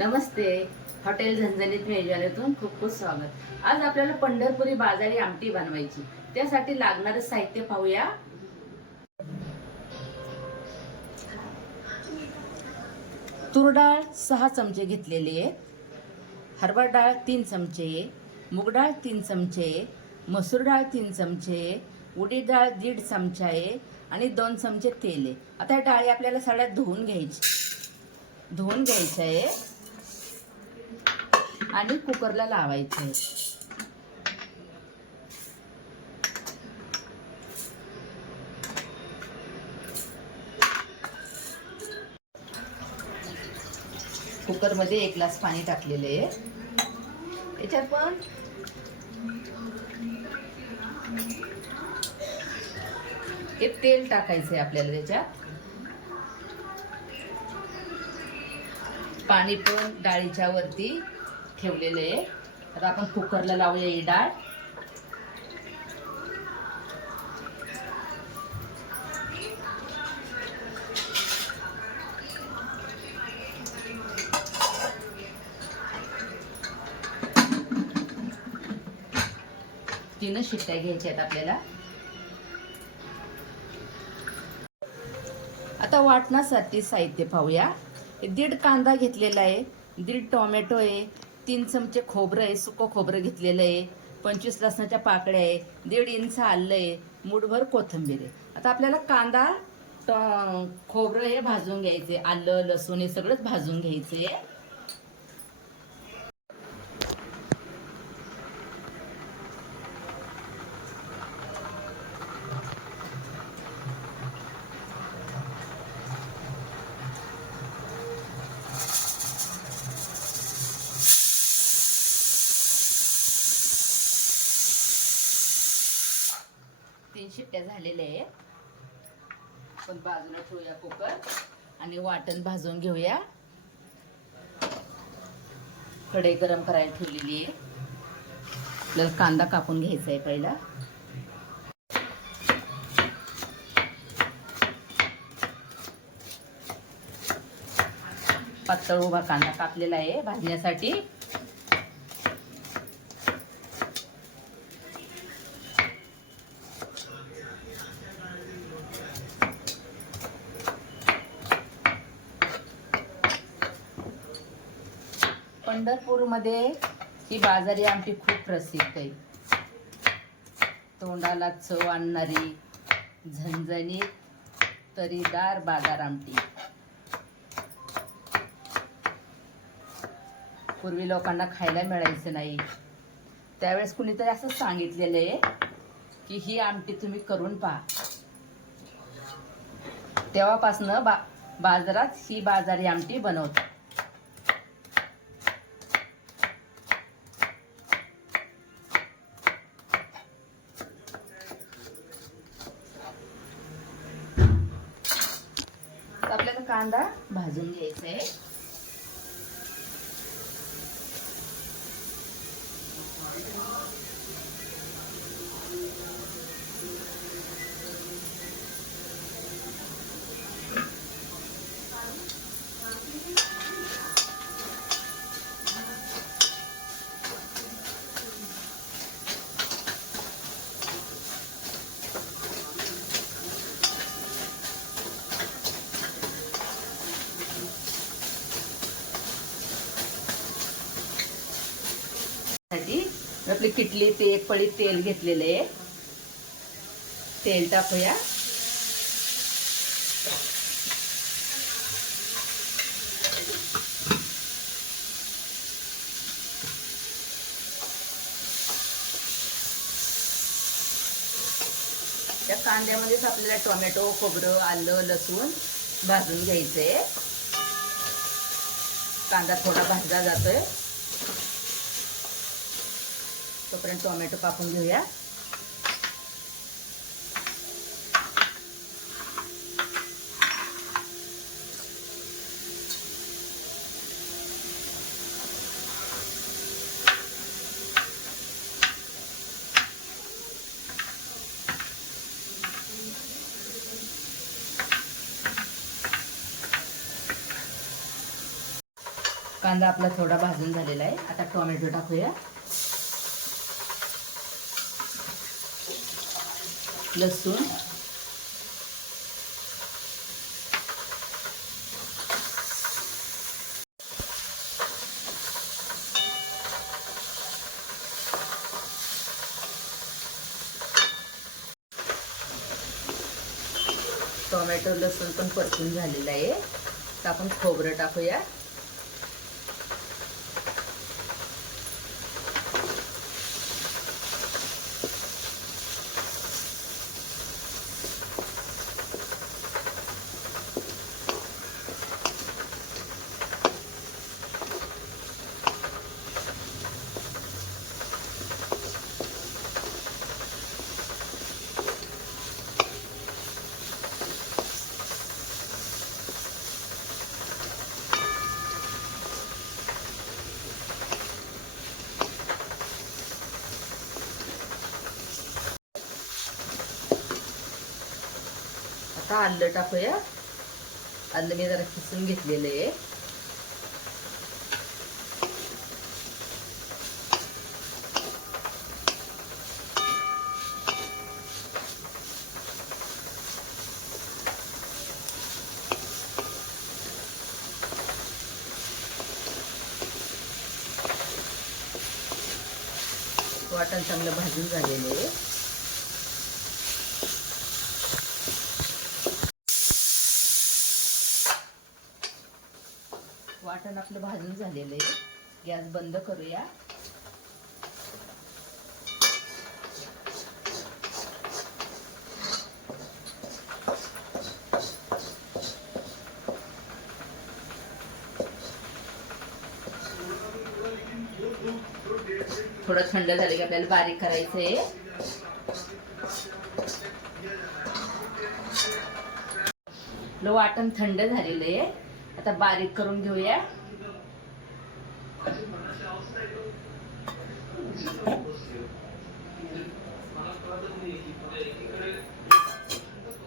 नमस्ते. Hotel झंझणीत मेजवाल्यातून खूप खूप स्वागत. आज आपल्याला पंढरपुरी बाजारी आमटी बनवायची. त्यासाठी लागणारं साहित्य पाहूया. तूर डाळ सहा चमचे घेतलेली आहे. हरभरा डाळ तीन चमचे मूग डाळ तीन चमचे मसूर डाळ तीन चमचे उडीद डाळ दीड चमचा आहे आणि दोन चमचे तेल आहे. आता डाळी आपल्याला सगळ्यात धुवून घ्यायची. धुवून घ्यायचं आहे. आणि कुकरला लावायचं. आहे कुकरमध्ये एक ग्लास पाणी टाकलेले आहे. त्याच्यात पण हे तेल टाकायचं आहे आपल्याला त्याच्यात. पाणी पण डाळीच्या वरती ठेवलेलं आहे आता आपण कुकरला लावूया ही डाळ. तीनच शिट्ट्या घ्यायच्या आहेत आपल्याला. आता वाटण्यासाठी साहित्य पाहूया. दीड कांदा घेतलेला आहे दीड टोमॅटो आहे तीन चमचे खोबरं आहे सुकं खोबरं घेतलेलं आहे पंचवीस लसणाच्या पाकळ्या आहे दीड इंच आलं आहे मुठभर कोथिंबीर आहे. आता आपल्याला कांदा खोबरं हे भाजून घ्यायचे आलं लसूण हे सगळंच भाजून घ्यायचे. आहे झालेले आहे आपण बाजूला ठेवूया कुकर आणि वाटण भाजून घेऊया. कढई गरम करायला ठेवलेली आहे. आपल्याला कांदा कापून घ्यायचा आहे पहिला. पातळ उभा कांदा कापलेला आहे भाजण्यासाठी. पंढरपूरमध्ये ही बाजारी आमटी खूप प्रसिद्ध आहे. तोंडाला चव आणणारी झणझणीत तरीदार बाजार आमटी. पूर्वी लोकांना खायला मिळायचं नाही. त्यावेळेस कुणीतरी असं सांगितलेलं आहे की ही आमटी तुम्ही करून पहा. तेव्हापासनं बा बाजारात ही बाजारी आमटी बनवतात तर आपल्याला कांदा भाजून घ्यायचा आहे आपली किटली ते एक पळी तेल घेतलेले आहे. तेल टाकूया. त्या कांद्यामध्येच आपल्याला टोमॅटो खोबरं आलं लसूण भाजून घ्यायचंय. कांदा थोडा भाजला जातोय. तोपर्यंत टोमॅटो कापून घेऊया. कांदा आपला थोडा भाजून झालेला आहे. आता टोमॅटो टाकूया. लसूण. टोमॅटो लसूण पण परतून झालेलं आहे. तर आपण खोबरं टाकूया. आता टाकूया. आलं मी जरा किसून घेतलेलं आहे. वाटण चांगलं भाजून झालेलं आहे वाटण आपलं भाजून झालेलं आहे. गॅस बंद करूया. थोडं थंड झालं की आपल्याला बारीक करायचं आहे वाटण थंड झालेलं आहे. आता बारीक करून घेऊया.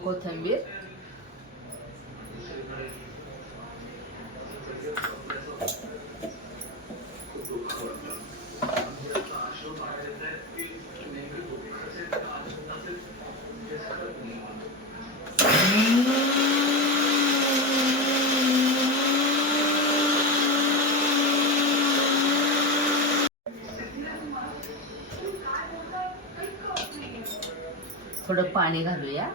कोथंबीर थोडं पाणी घालूया.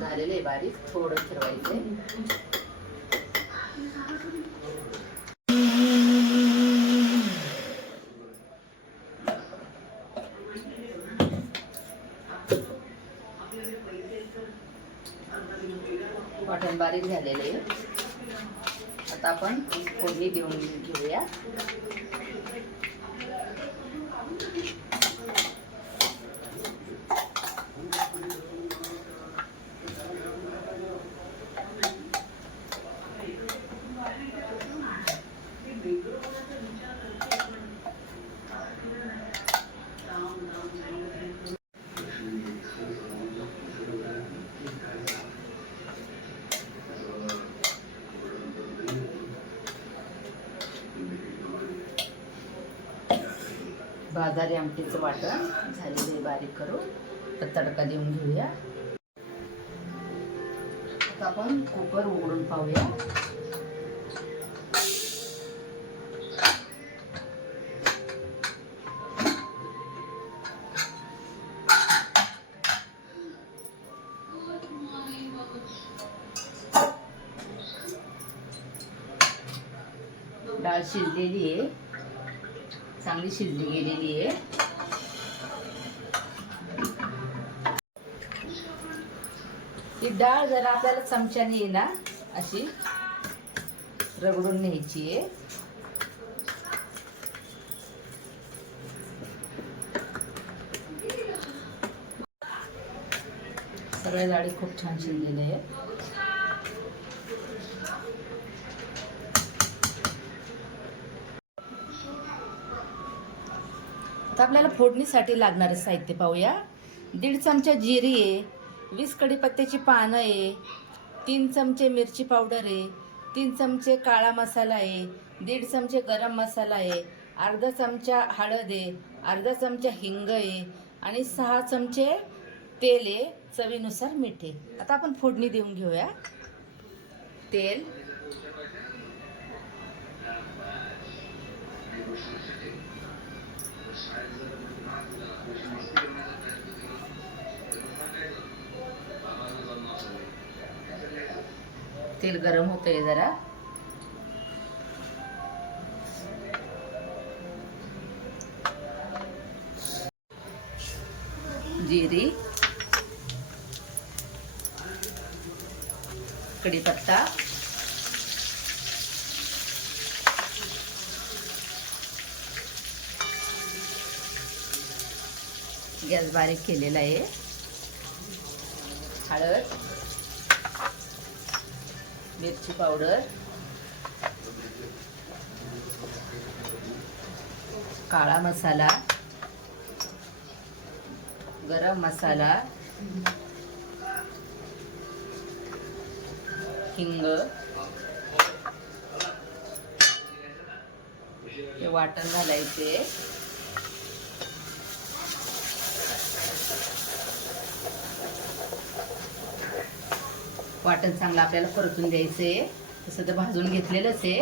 झालेलं आहे बारीक थोडं फिरवायचं वाटण बारीक झालेले. आता आपण फोडणी देऊन घेऊया. बाजारी आमटीचं वाटण झालेलं आहे बारीक करून. तर तडका देऊन घेऊया. आता आपण कुकर उघडून पाहूया. डाळ शिजलेली आहे. चांगली शिजली गेलेली आहे. ही डाळ जरा आपल्याला चमच्याने ये ना अशी रगडून न्यायची आहे. सगळे डाळी खूप छान शिजलेल्या आहेत. आता आपल्याला फोडणीसाठी लागणारं साहित्य पाहूया. दीड चमचा जिरी आहे वीस कढीपत्त्याची पानं आहे तीन चमचे मिरची पावडर आहे तीन चमचे काळा मसाला आहे दीड चमचे गरम मसाला आहे अर्धा चमचा हळद आहे अर्धा चमचा हिंग आहे आणि सहा चमचे तेल आहे चवीनुसार मीठ आहे. आता आपण फोडणी देऊन घेऊया. तेल. तेल गरम होतंय जरा. जिरी. कढीपत्ता. गॅस बारीक केलेला आहे. हळद. मिरची पावडर. काळा मसाला. गरम मसाला. हिंग. हे वाटण घालायचे. वाटण चांगलं आपल्याला परतून द्यायचंय. तसं तर भाजून घेतलेलंच आहे.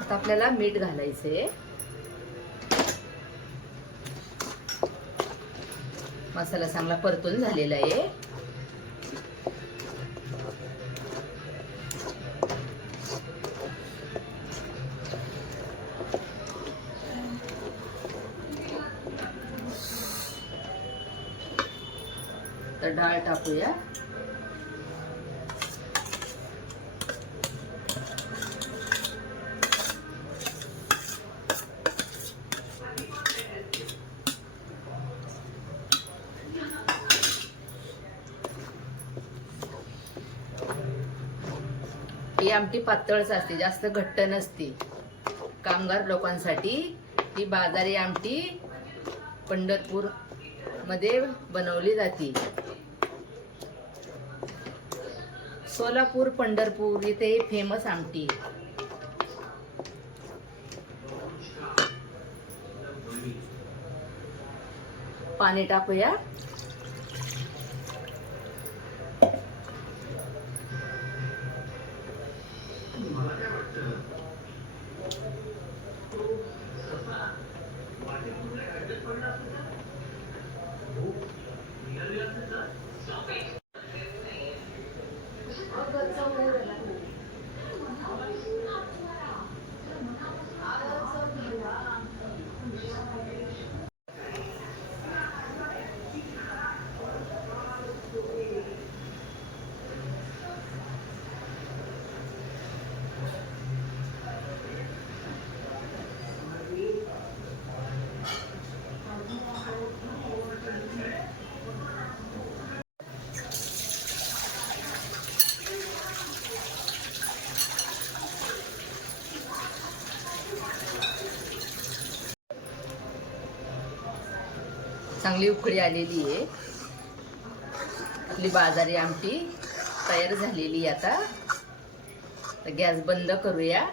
आता आपल्याला मीठ घालायचंय. मसाला चांगला परतून झालेला आहे. डाळ टाकूया. ही आमटी पातळच असते जास्त घट्ट नसते. कामगार लोकांसाठी ही बाजारी आमटी पंढरपूरमध्ये बनवली जाते. सोलापूर पंढरपूर इथे फेमस आमटी पाणी टाकूया. चांगली उकळी आलेली आहे. आपली बाजारी आमटी तयार झालेली आहे आता. गॅस बंद करूया.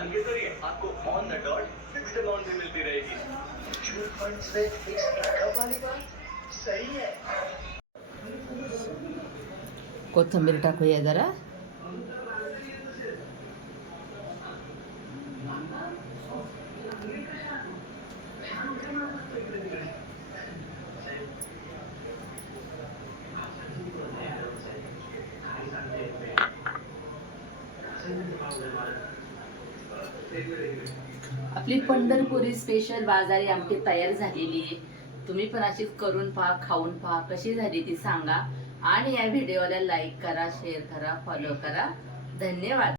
प्लान के जरिए आपको on the dot fix amount भी मिलती रहेगी म्यूचुअल फंड से फिक्स बैकअप वाली बात सही है कोथिंबीर टाकूया जरा. आपली पंढरपुरी स्पेशल बाजारी आमटी तयार झालेली आहे. तुम्ही पण अशीच करून पहा खाऊन पहा कशी झाली ती सांगा. आणि या व्हिडिओला लाईक करा शेअर करा फॉलो करा. धन्यवाद.